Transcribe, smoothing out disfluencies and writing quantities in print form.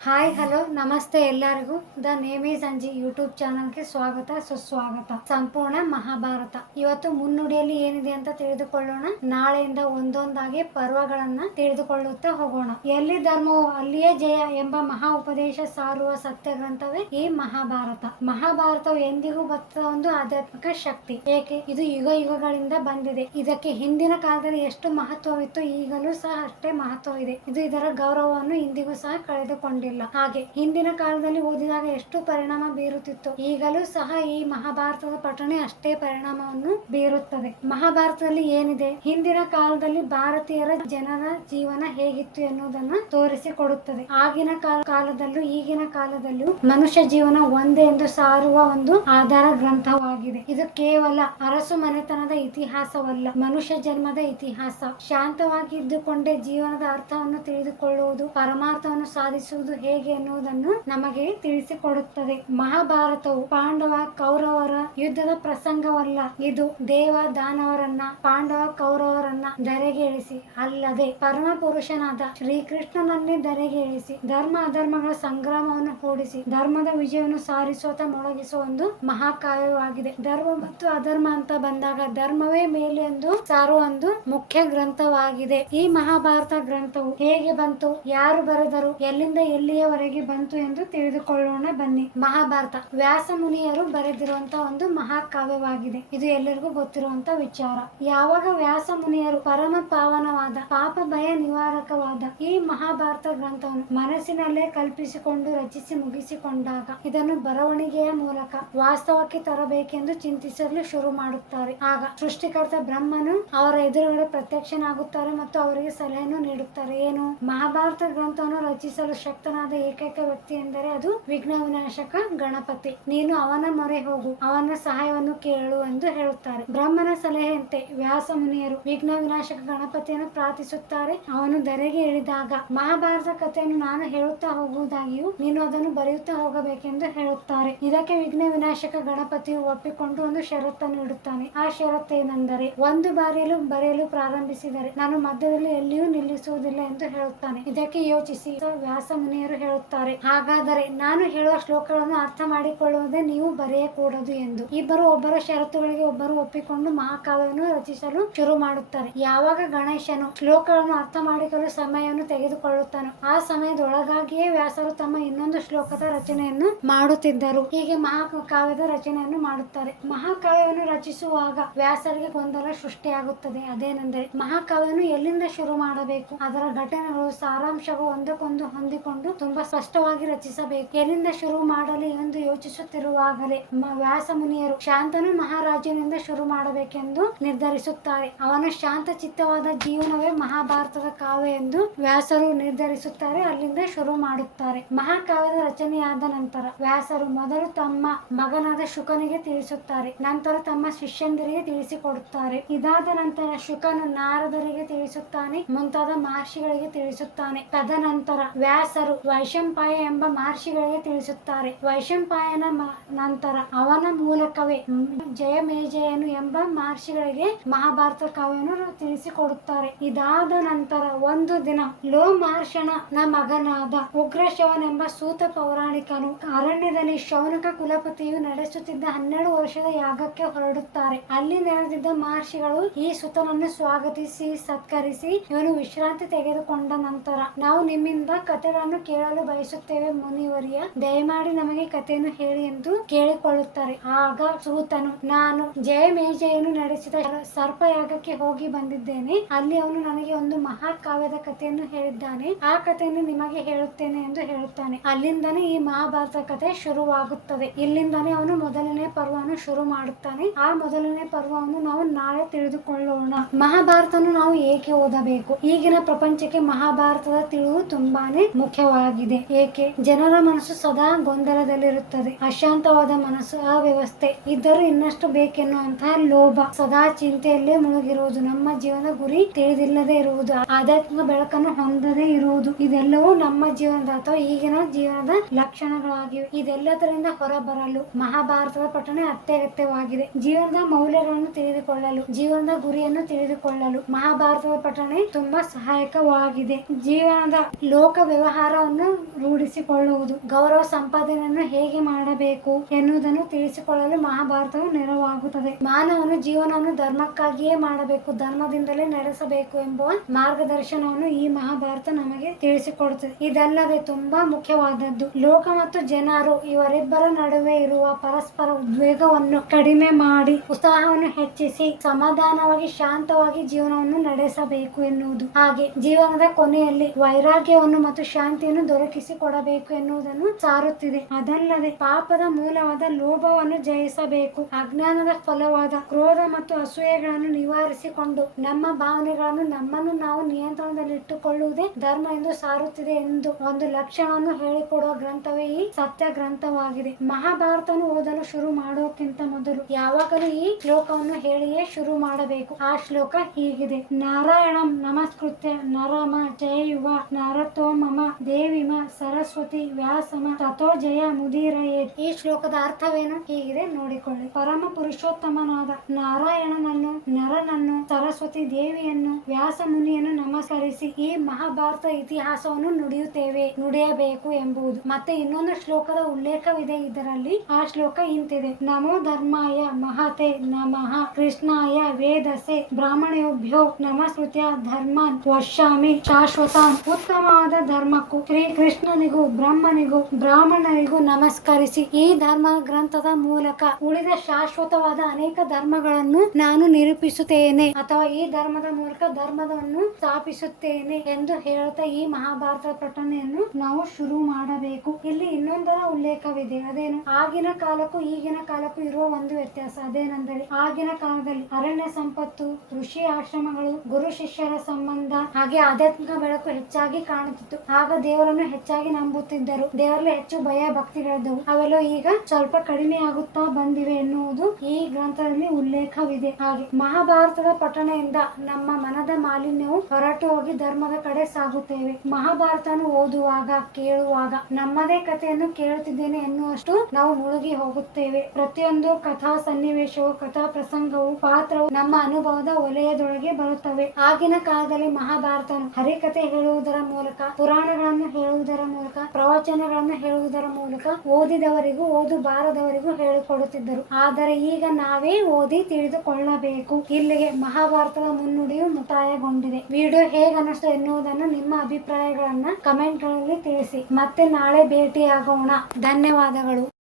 Hi hello ನಮಸ್ತೆ ಎಲ್ಲರಿಗೂ. The name is ಅಂಜಿ ಯೂಟ್ಯೂಬ್ ಚಾನಲ್ಗೆ ಸ್ವಾಗತ ಸುಸ್ವಾಗತ. ಸಂಪೂರ್ಣ ಮಹಾಭಾರತ ಇವತ್ತು ಮುನ್ನುಡಿಯಲ್ಲಿ ಏನಿದೆ ಅಂತ ತಿಳಿದುಕೊಳ್ಳೋಣ. ನಾಳೆಯಿಂದ ಒಂದೊಂದಾಗಿ ಪರ್ವಗಳನ್ನ ತಿಳಿದುಕೊಳ್ಳುತ್ತಾ ಹೋಗೋಣ. ಎಲ್ಲಿ ಧರ್ಮವು ಅಲ್ಲಿಯೇ ಜಯ ಎಂಬ ಮಹಾ ಉಪದೇಶ ಸಾರುವ ಸತ್ಯ ಗ್ರಂಥವೇ ಈ ಮಹಾಭಾರತ. ಮಹಾಭಾರತವು ಎಂದಿಗೂ ಬತ್ತ ಒಂದು ಆಧ್ಯಾತ್ಮಿಕ ಶಕ್ತಿ. ಏಕೆ ಇದು ಯುಗ ಯುಗಗಳಿಂದ ಬಂದಿದೆ. ಇದಕ್ಕೆ ಹಿಂದಿನ ಕಾಲದಲ್ಲಿ ಎಷ್ಟು ಮಹತ್ವವಿತ್ತು, ಈಗಲೂ ಸಹ ಅಷ್ಟೇ ಮಹತ್ವವಿದೆ. ಇದು ಇದರ ಗೌರವವನ್ನು ಇಂದಿಗೂ ಸಹ ಕಳೆದುಕೊಂಡಿಲ್ಲ. ಹಾಗೆ ಹಿಂದಿನ ಕಾಲದಲ್ಲಿ ಓದಿದಾಗ ಎಷ್ಟು ಪರಿಣಾಮ ಬೀರುತ್ತಿತ್ತು, ಈಗಲೂ ಸಹ ಈ ಮಹಾಭಾರತದ ಪಠಣೆ ಅಷ್ಟೇ ಪರಿಣಾಮವನ್ನು ಬೀರುತ್ತದೆ. ಮಹಾಭಾರತದಲ್ಲಿ ಏನಿದೆ, ಹಿಂದಿನ ಕಾಲದಲ್ಲಿ ಭಾರತೀಯರ ಜನರ ಜೀವನ ಹೇಗಿತ್ತು ಎನ್ನುವುದನ್ನು ತೋರಿಸಿಕೊಡುತ್ತದೆ. ಆಗಿನ ಕಾಲದಲ್ಲೂ ಈಗಿನ ಕಾಲದಲ್ಲೂ ಮನುಷ್ಯ ಜೀವನ ಒಂದೇ ಎಂದು ಸಾರುವ ಒಂದು ಆಧಾರ ಗ್ರಂಥವಾಗಿದೆ. ಇದು ಕೇವಲ ಅರಸು ಮನೆತನದ ಇತಿಹಾಸವಲ್ಲ, ಮನುಷ್ಯ ಜನ್ಮದ ಇತಿಹಾಸ. ಶಾಂತವಾಗಿ ಇದ್ದುಕೊಂಡೇ ಜೀವನದ ಅರ್ಥವನ್ನು ತಿಳಿದುಕೊಳ್ಳುವುದು, ಪರಮಾರ್ಥವನ್ನು ಸಾಧಿಸುವುದು ಹೇಗೆ ಎನ್ನುವುದನ್ನು ನಮಗೆ ತಿಳಿಸಿಕೊಡುತ್ತದೆ. ಮಹಾಭಾರತವು ಪಾಂಡವ ಕೌರವರ ಯುದ್ಧದ ಪ್ರಸಂಗವಲ್ಲ. ಇದು ದೇವ ದಾನವರನ್ನ, ಪಾಂಡವ ಕೌರವರನ್ನ ಧರೆಗೆ ಇಳಿಸಿ, ಅಲ್ಲದೆ ಪರಮ ಪುರುಷನಾದ ಶ್ರೀಕೃಷ್ಣನನ್ನೇ ಧರೆಗೆ ಇಳಿಸಿ ಧರ್ಮ ಅಧರ್ಮಗಳ ಸಂಗ್ರಾಮವನ್ನು ಕೂಡಿಸಿ ಧರ್ಮದ ವಿಜಯವನ್ನು ಸಾರಿಸುತ್ತ ಮೊಳಗಿಸುವ ಒಂದು ಮಹಾಕಾವ್ಯವಾಗಿದೆ. ಧರ್ಮ ಮತ್ತು ಅಧರ್ಮ ಅಂತ ಬಂದಾಗ ಧರ್ಮವೇ ಮೇಲೆ ಎಂದು ಸಾರುವ ಒಂದು ಮುಖ್ಯ ಗ್ರಂಥವಾಗಿದೆ. ಈ ಮಹಾಭಾರತ ಗ್ರಂಥವು ಹೇಗೆ ಬಂತು, ಯಾರು ಬರೆದರು, ಎಲ್ಲಿಂದ ಎಲ್ಲಿಯವರೆಗೆ ಬಂತು ಎಂದು ತಿಳಿದುಕೊಳ್ಳೋಣ ಬನ್ನಿ. ಮಹಾಭಾರತ ವ್ಯಾಸ ಮುನಿಯರು ಬರೆದಿರುವಂತಹ ಒಂದು ಮಹಾಕಾವ್ಯವಾಗಿದೆ. ಇದು ಎಲ್ಲರಿಗೂ ಗೊತ್ತಿರುವಂತ ವಿಚಾರ. ಯಾವಾಗ ವ್ಯಾಸ ಮುನಿಯರು ಪರಮ ಪಾವನವಾದ ಪಾಪ ಭಯ ನಿವಾರಕವಾದ ಈ ಮಹಾಭಾರತ ಗ್ರಂಥವನ್ನು ಮನಸ್ಸಿನಲ್ಲೇ ಕಲ್ಪಿಸಿಕೊಂಡು ರಚಿಸಿ ಮುಗಿಸಿಕೊಂಡಾಗ ಇದನ್ನು ಬರವಣಿಗೆಯ ಮೂಲಕ ವಾಸ್ತವಕ್ಕೆ ತರಬೇಕೆಂದು ಚಿಂತಿಸಲು ಶುರು ಮಾಡುತ್ತಾರೆ. ಆಗ ಸೃಷ್ಟಿಕರ್ತ ಬ್ರಹ್ಮನು ಅವರ ಎದುರುಗಡೆ ಪ್ರತ್ಯಕ್ಷನಾಗುತ್ತಾರೆ ಮತ್ತು ಅವರಿಗೆ ಸಲಹೆಯನ್ನು ನೀಡುತ್ತಾರೆ. ಏನು, ಮಹಾಭಾರತ ಗ್ರಂಥವನ್ನು ರಚಿಸಲು ಶಕ್ತನಾದ ಏಕೈಕ ವ್ಯಕ್ತಿ ಎಂದರೆ ಅದು ವಿಘ್ನ ವಿನಾಶಕ ಗಣಪತಿ. ನೀನು ಅವನ ಮೊರೆ ಹೋಗು, ಅವನ ಸಹಾಯವನ್ನು ಕೇಳು ಎಂದು ಹೇಳುತ್ತಾರೆ. ಬ್ರಹ್ಮನ ಸಲಹೆಯಂತೆ ವ್ಯಾಸ ಮುನಿಯರು ವಿಘ್ನ ವಿನಾಶಕ ಗಣಪತಿಯನ್ನು ಪ್ರಾರ್ಥಿಸುತ್ತಾರೆ. ಅವನು ಧರೆಗೆ ಇಳಿದಾಗ ಮಹಾಭಾರತ ಕಥೆಯನ್ನು ನಾನು ಹೇಳುತ್ತಾ ಹೋಗುವುದಾಗಿಯೂ ನೀನು ಅದನ್ನು ಬರೆಯುತ್ತಾ ಹೋಗಬೇಕೆಂದು ಹೇಳುತ್ತಾರೆ. ಇದಕ್ಕೆ ವಿಘ್ನ ವಿನಾಶಕ ಗಣಪತಿಯು ಒಪ್ಪಿಕೊಂಡು ಒಂದು ಷರತ್ತನ್ನು ಇಡುತ್ತಾನೆ. ಆ ಷರತ್ತೇನೆಂದರೆ, ಒಂದು ಬಾರಿಯಲು ಬರೆಯಲು ಪ್ರಾರಂಭಿಸಿದರೆ ನಾನು ಮಧ್ಯದಲ್ಲಿ ಎಲ್ಲಿಯೂ ನಿಲ್ಲಿಸುವುದಿಲ್ಲ ಎಂದು ಹೇಳುತ್ತಾನೆ. ಇದಕ್ಕೆ ಯೋಚಿಸಿ ವ್ಯಾಸ ಮುನಿಯರು ಹೇಳುತ್ತಾರೆ, ಹಾಗಾದರೆ ನಾನು ಹೇಳುವ ಶ್ಲೋಕಗಳನ್ನು ಅರ್ಥ ಮಾಡಿಕೊಳ್ಳುವುದೇ ನೀವು ಬರೆಯಕೂಡದು ಎಂದು. ಇಬ್ಬರು ಒಬ್ಬರ ಷರತ್ತುಗಳಿಗೆ ಒಬ್ಬರು ಒಪ್ಪಿಕೊಂಡು ಮಹಾಕಾವ್ಯವನ್ನು ರಚಿಸಲು ಶುರು ಮಾಡುತ್ತಾರೆ. ಯಾವಾಗ ಗಣೇಶನು ಶ್ಲೋಕಗಳನ್ನು ಅರ್ಥ ಮಾಡಿಕೊಳ್ಳಲು ಸಮಯವನ್ನು ತೆಗೆದುಕೊಳ್ಳುತ್ತಾನೋ ಆ ಸಮಯದೊಳಗಾಗಿಯೇ ವ್ಯಾಸರು ತಮ್ಮ ಇನ್ನೊಂದು ಶ್ಲೋಕದ ರಚನೆಯನ್ನು ಮಾಡುತ್ತಿದ್ದರು. ಹೀಗೆ ಮಹಾಕಾವ್ಯದ ರಚನೆಯನ್ನು ಮಾಡುತ್ತಾರೆ. ಮಹಾಕಾವ್ಯವನ್ನು ರಚಿಸುವಾಗ ವ್ಯಾಸರಿಗೆ ಗೊಂದಲ ಸೃಷ್ಟಿಯಾಗುತ್ತದೆ. ಅದೇನೆಂದರೆ, ಮಹಾಕಾವ್ಯವನ್ನು ಎಲ್ಲಿಂದ ಶುರು ಮಾಡಬೇಕು, ಅದರ ಘಟನೆಗಳು ಸಾರಾಂಶಗಳು ಒಂದಕ್ಕೊಂದು ಹೊಂದಿಕೊಂಡು ತುಂಬಾ ಸ್ಪಷ್ಟವಾಗಿ ರಚಿಸಬೇಕು. ಎಲ್ಲಿಂದ ಶುರು ಮಾಡಲಿ ಎಂದು ಯೋಚಿಸುತ್ತಿರುವಾಗಲೇ ವ್ಯಾಸ ಮುನಿಯರು ಶಾಂತನು ಮಹಾರಾಜನಿಂದ ಶುರು ಮಾಡಬೇಕೆಂದು ನಿರ್ಧರಿಸುತ್ತಾರೆ. ಅವನ ಶಾಂತ ಚಿತ್ತವಾದ ಜೀವನವೇ ಮಹಾಭಾರತದ ಕಾವ್ಯ ಎಂದು ವ್ಯಾಸರು ನಿರ್ಧರಿಸುತ್ತಾರೆ. ಅಲ್ಲಿಂದ ಶುರು ಮಾಡುತ್ತಾರೆ. ಮಹಾಕಾವ್ಯದ ರಚನೆಯಾದ ನಂತರ ವ್ಯಾಸರು ಮೊದಲು ತಮ್ಮ ಮಗನಾದ ಶುಕನಿಗೆ ತಿಳಿಸುತ್ತಾರೆ. ನಂತರ ತಮ್ಮ ಶಿಷ್ಯಂದಿರಿಗೆ ತಿಳಿಸಿಕೊಡುತ್ತಾರೆ. ಇದಾದ ನಂತರ ಶುಕನು ನಾರದರಿಗೆ ತಿಳಿಸುತ್ತಾನೆ, ಮುಂತಾದ ಮಹರ್ಷಿಗಳಿಗೆ ತಿಳಿಸುತ್ತಾನೆ. ತದನಂತರ ವ್ಯಾಸರು ವೈಶಂಪಾಯ ಎಂಬ ಮಹರ್ಷಿಗಳಿಗೆ ತಿಳಿಸುತ್ತಾರೆ. ವೈಶಂಪಾಯನ ನಂತರ ಅವನ ಮೂಲಕವೇ ಜಯಮೇಜಯನು ಎಂಬ ಮಹರ್ಷಿಗಳಿಗೆ ಮಹಾಭಾರತ ಕಾವ್ಯವನ್ನು ತಿಳಿಸಿಕೊಡುತ್ತಾರೆ. ಇದಾದ ನಂತರ ಒಂದು ದಿನ ಲೋ ಮಹರ್ಷಣ ಮಗನಾದ ಉಗ್ರಶವನೆಂಬ ಸೂತ ಪೌರಾಣಿಕನು ಅರಣ್ಯದಲ್ಲಿ ಶೌನಕ ಕುಲಪತಿಯು ನಡೆಸುತ್ತಿದ್ದ 12 ವರ್ಷದ ಯಾಗಕ್ಕೆ ಹೊರಡುತ್ತಾರೆ. ಅಲ್ಲಿ ನೆರೆದಿದ್ದ ಮಹರ್ಷಿಗಳು ಈ ಸುತನನ್ನು ಸ್ವಾಗತಿಸಿ ಸತ್ಕರಿಸಿ, ಇವನು ವಿಶ್ರಾಂತಿ ತೆಗೆದುಕೊಂಡ ನಂತರ ನಾವು ನಿಮ್ಮಿಂದ ಕಥೆಗಳನ್ನು ಕೇಳಲು ಬಯಸುತ್ತೇವೆ ಮುನಿವರಿಯ, ದಯಮಾಡಿ ನಮಗೆ ಕಥೆಯನ್ನು ಹೇಳಿ ಎಂದು ಕೇಳಿಕೊಳ್ಳುತ್ತಾರೆ. ಆಗ ಸೂತನು, ನಾನು ಜಯಮೇಜಯನು ನಡೆಸಿದ ಸರ್ಪಯಾಗಕ್ಕೆ ಹೋಗಿ ಬಂದಿದ್ದೇನೆ. ಅಲ್ಲಿ ಅವನು ನನಗೆ ಒಂದು ಮಹಾಕಾವ್ಯದ ಕಥೆಯನ್ನು ಹೇಳಿದ್ದಾನೆ. ಆ ಕಥೆಯನ್ನು ನಿಮಗೆ ಹೇಳುತ್ತೇನೆ ಎಂದು ಹೇಳುತ್ತಾನೆ. ಅಲ್ಲಿಂದನೇ ಈ ಮಹಾಭಾರತ ಕಥೆ ಶುರುವಾಗುತ್ತದೆ. ಇಲ್ಲಿಂದನೇ ಅವನು ಮೊದಲನೇ ಪರ್ವವನ್ನು ಶುರು ಮಾಡುತ್ತಾನೆ. ಆ ಮೊದಲನೇ ಪರ್ವವನ್ನು ನಾವು ನಾಳೆ ತಿಳಿದುಕೊಳ್ಳೋಣ. ಮಹಾಭಾರತವನ್ನು ನಾವು ಏಕೆ ಓದಬೇಕು? ಈಗಿನ ಪ್ರಪಂಚಕ್ಕೆ ಮಹಾಭಾರತದ ತಿಳಿವು ತುಂಬಾನೇ ಮುಖ್ಯವಾಗಿದೆ. ಏಕೆ, ಜನರ ಮನಸ್ಸು ಸದಾ ಗೊಂದಲದಲ್ಲಿರುತ್ತದೆ. ಅಶಾಂತವಾದ ಮನಸ್ಸು, ಅವ್ಯವಸ್ಥೆ ಇದ್ದರೂ ಇನ್ನಷ್ಟು ಬೇಕೆನ್ನುವಂತಹ ಲೋಭ, ಸದಾ ಚಿಂತೆಯಲ್ಲೇ ಮುಳುಗಿರುವುದು, ನಮ್ಮ ಜೀವನದ ಗುರಿ ತಿಳಿದಿಲ್ಲದೆ ಇರುವುದು, ಆಧ್ಯಾತ್ಮಿಕ ಬೆಳಕನ್ನು ಹೊಂದದೇ ಇರುವುದು, ಇದೆಲ್ಲವೂ ನಮ್ಮ ಜೀವನದ ಅಥವಾ ಈಗಿನ ಜೀವನದ ಲಕ್ಷಣಗಳಾಗಿವೆ. ಇದೆಲ್ಲದರಿಂದ ಹೊರಬರಲು ಮಹಾಭಾರತದ ಪಠಣೆ ಅತ್ಯಗತ್ಯವಾಗಿದೆ. ಜೀವನದ ಮೌಲ್ಯಗಳನ್ನು ತಿಳಿದುಕೊಳ್ಳಲು, ಜೀವನದ ಗುರಿಯನ್ನು ತಿಳಿದುಕೊಳ್ಳಲು ಮಹಾಭಾರತದ ಪಠಣೆ ತುಂಬಾ ಸಹಾಯಕವಾಗಿದೆ. ಜೀವನದ ಲೋಕ ವ್ಯವಹಾರ ಗೌರವವನ್ನು ರೂಢಿಸಿಕೊಳ್ಳುವುದು, ಗೌರವ ಸಂಪಾದನೆಯನ್ನು ಹೇಗೆ ಮಾಡಬೇಕು ಎನ್ನುವುದನ್ನು ತಿಳಿಸಿಕೊಳ್ಳಲು ಮಹಾಭಾರತವು ನೆರವಾಗುತ್ತದೆ. ಮಾನವನು ಜೀವನವನ್ನು ಧರ್ಮಕ್ಕಾಗಿಯೇ ಮಾಡಬೇಕು, ಧರ್ಮದಿಂದಲೇ ನಡೆಸಬೇಕು ಎಂಬ ಮಾರ್ಗದರ್ಶನವನ್ನು ಈ ಮಹಾಭಾರತ ನಮಗೆ ತಿಳಿಸಿಕೊಡುತ್ತದೆ. ಇದಲ್ಲದೆ ತುಂಬಾ ಮುಖ್ಯವಾದದ್ದು, ಲೋಕ ಮತ್ತು ಜನರು ಇವರಿಬ್ಬರ ನಡುವೆ ಇರುವ ಪರಸ್ಪರ ಉದ್ವೇಗವನ್ನು ಕಡಿಮೆ ಮಾಡಿ ಉತ್ಸಾಹವನ್ನು ಹೆಚ್ಚಿಸಿ ಸಮಾಧಾನವಾಗಿ ಶಾಂತವಾಗಿ ಜೀವನವನ್ನು ನಡೆಸಬೇಕು ಎನ್ನುವುದು. ಹಾಗೆ ಜೀವನದ ಕೊನೆಯಲ್ಲಿ ವೈರಾಗ್ಯವನ್ನು ಮತ್ತು ಶಾಂತಿಯನ್ನು ದೊರಕಿಸಿಕೊಡಬೇಕು ಎನ್ನುವುದನ್ನು ಸಾರುತ್ತಿದೆ. ಅದಲ್ಲದೆ ಪಾಪದ ಮೂಲವಾದ ಲೋಭವನ್ನು ಜಯಿಸಬೇಕು, ಅಜ್ಞಾನದ ಫಲವಾದ ಕ್ರೋಧ ಮತ್ತು ಅಸೂಯೆಗಳನ್ನು ನಿವಾರಿಸಿಕೊಂಡು ನಮ್ಮ ಭಾವನೆಗಳನ್ನು ನಮ್ಮನ್ನು ನಾವು ನಿಯಂತ್ರಣದಲ್ಲಿಟ್ಟುಕೊಳ್ಳುವುದೇ ಧರ್ಮ ಎಂದು ಸಾರುತ್ತಿದೆ ಎಂದು ಒಂದು ಲಕ್ಷಣವನ್ನು ಹೇಳಿಕೊಡುವ ಗ್ರಂಥವೇ ಈ ಸತ್ಯ ಗ್ರಂಥವಾಗಿದೆ. ಮಹಾಭಾರತವನ್ನು ಓದಲು ಶುರು ಮಾಡೋಕ್ಕಿಂತ ಮೊದಲು ಯಾವಾಗಲೂ ಈ ಶ್ಲೋಕವನ್ನು ಹೇಳಿಯೇ ಶುರು ಮಾಡಬೇಕು. ಆ ಶ್ಲೋಕ ಹೀಗಿದೆ: ನಾರಾಯಣಂ ನಮಸ್ಕೃತ್ಯ ನರಮ ಜಯುವ ನರತೋಮಮ ದೇವಿಮ ಸರಸ್ವತಿ ವ್ಯಾಸಮ ತಥೋ ಜಯ ಮುದೀರಯೇತ್. ಈ ಶ್ಲೋಕದ ಅರ್ಥವೇನು? ಹೀಗಿದೆ, ನೋಡಿಕೊಳ್ಳಿ. ಪರಮ ಪುರುಷೋತ್ತಮನಾದ ನಾರಾಯಣನನ್ನು, ನರನನ್ನು, ಸರಸ್ವತಿ ದೇವಿಯನ್ನು, ವ್ಯಾಸ ಮುನಿಯನ್ನು ನಮಸ್ಕರಿಸಿ ಈ ಮಹಾಭಾರತ ಇತಿಹಾಸವನ್ನು ನುಡಿಯಬೇಕು ಎಂಬುದು. ಮತ್ತೆ ಇನ್ನೊಂದು ಶ್ಲೋಕದ ಉಲ್ಲೇಖವಿದೆ ಇದರಲ್ಲಿ. ಆ ಶ್ಲೋಕ ಇಂತಿದೆ: ನಮೋ ಧರ್ಮಾಯ ಮಹತೆ ನಮಃ ಕೃಷ್ಣಾಯ ವೇದಸೆ ಬ್ರಾಹ್ಮಣೇಭ್ಯೋ ನಮಸ್ಕೃತ್ಯ ಧರ್ಮಾನ್ ವಶ್ಯಾಮಿ ಶಾಶ್ವತಾನ್. ಉತ್ತಮವಾದ ಧರ್ಮಕ್ಕೂ ಶ್ರೀ ಕೃಷ್ಣನಿಗೂ ಬ್ರಹ್ಮನಿಗೂ ಬ್ರಾಹ್ಮಣರಿಗೂ ನಮಸ್ಕರಿಸಿ ಈ ಧರ್ಮ ಗ್ರಂಥದ ಮೂಲಕ ಉಳಿದ ಶಾಶ್ವತವಾದ ಅನೇಕ ಧರ್ಮಗಳನ್ನು ನಾನು ನಿರೂಪಿಸುತ್ತೇನೆ ಅಥವಾ ಈ ಧರ್ಮದ ಮೂಲಕ ಧರ್ಮವನ್ನು ಸ್ಥಾಪಿಸುತ್ತೇನೆ ಎಂದು ಹೇಳುತ್ತಾ ಈ ಮಹಾಭಾರತ ಪಠಣೆಯನ್ನು ನಾವು ಶುರು ಮಾಡಬೇಕು. ಇಲ್ಲಿ ಇನ್ನೊಂದರ ಉಲ್ಲೇಖವಿದೆ. ಅದೇನು? ಆಗಿನ ಕಾಲಕ್ಕೂ ಈಗಿನ ಕಾಲಕ್ಕೂ ಇರುವ ಒಂದು ವ್ಯತ್ಯಾಸ. ಅದೇನೆಂದರೆ, ಆಗಿನ ಕಾಲದಲ್ಲಿ ಅರಣ್ಯ ಸಂಪತ್ತು, ಋಷಿ ಆಶ್ರಮಗಳು, ಗುರು ಶಿಷ್ಯರ ಸಂಬಂಧ ಹಾಗೆ ಆಧ್ಯಾತ್ಮಿಕ ಬೆಳಕು ಹೆಚ್ಚಾಗಿ ಕಾಣುತ್ತಿತ್ತು. ಆಗ ದೇವರನ್ನು ಹೆಚ್ಚಾಗಿ ನಂಬುತ್ತಿದ್ದರು, ದೇವರಲ್ಲಿ ಹೆಚ್ಚು ಭಯ ಭಕ್ತಿಗಳಿದ್ದವು. ಅವೆಲ್ಲ ಈಗ ಸ್ವಲ್ಪ ಕಡಿಮೆ ಆಗುತ್ತಾ ಬಂದಿವೆ ಎನ್ನುವುದು ಈ ಗ್ರಂಥದಲ್ಲಿ ಉಲ್ಲೇಖವಿದೆ. ಹಾಗೆ ಮಹಾಭಾರತದ ಪಠಣೆಯಿಂದ ನಮ್ಮ ಮನದ ಮಾಲಿನ್ಯವು ಹೊರಟು ಹೋಗಿ ಧರ್ಮದ ಕಡೆ ಸಾಗುತ್ತೇವೆ. ಮಹಾಭಾರತವನ್ನು ಓದುವಾಗ ಕೇಳುವಾಗ ನಮ್ಮದೇ ಕಥೆಯನ್ನು ಕೇಳುತ್ತಿದ್ದೇನೆ ಎನ್ನುವಷ್ಟು ನಾವು ಮುಳುಗಿ ಹೋಗುತ್ತೇವೆ. ಪ್ರತಿಯೊಂದು ಕಥಾ ಸನ್ನಿವೇಶವು, ಕಥಾ ಪ್ರಸಂಗವು, ಪಾತ್ರವು ನಮ್ಮ ಅನುಭವದ ವಲಯದೊಳಗೆ ಬರುತ್ತವೆ. ಆಗಿನ ಕಾಲದಲ್ಲಿ ಮಹಾಭಾರತವನ್ನು ಹರಿಕಥೆ ಹೇಳುವುದರ ಮೂಲಕ, ಪುರಾಣಗಳನ್ನು ಹೇಳುವುದರ ಮೂಲಕ, ಪ್ರವಚನಗಳನ್ನು ಹೇಳುವುದರ ಮೂಲಕ ಓದಿದವರಿಗೂ ಓದಬಾರದವರಿಗೂ ಹೇಳಿಕೊಡುತ್ತಿದ್ದರು. ಆದರೆ ಈಗ ನಾವೇ ಓದಿ ತಿಳಿದುಕೊಳ್ಳಬೇಕು. ಇಲ್ಲಿಗೆ ಮಹಾಭಾರತದ ಮುನ್ನುಡಿಯು ಮುಕ್ತಾಯಗೊಂಡಿದೆ. ವಿಡಿಯೋ ಹೇಗೆ ಅನ್ನಿಸ್ತು ಎನ್ನುವುದನ್ನು ನಿಮ್ಮ ಅಭಿಪ್ರಾಯಗಳನ್ನ ಕಮೆಂಟ್ ಗಳಲ್ಲಿ ತಿಳಿಸಿ. ಮತ್ತೆ ನಾಳೆ ಭೇಟಿಯಾಗೋಣ. ಧನ್ಯವಾದಗಳು.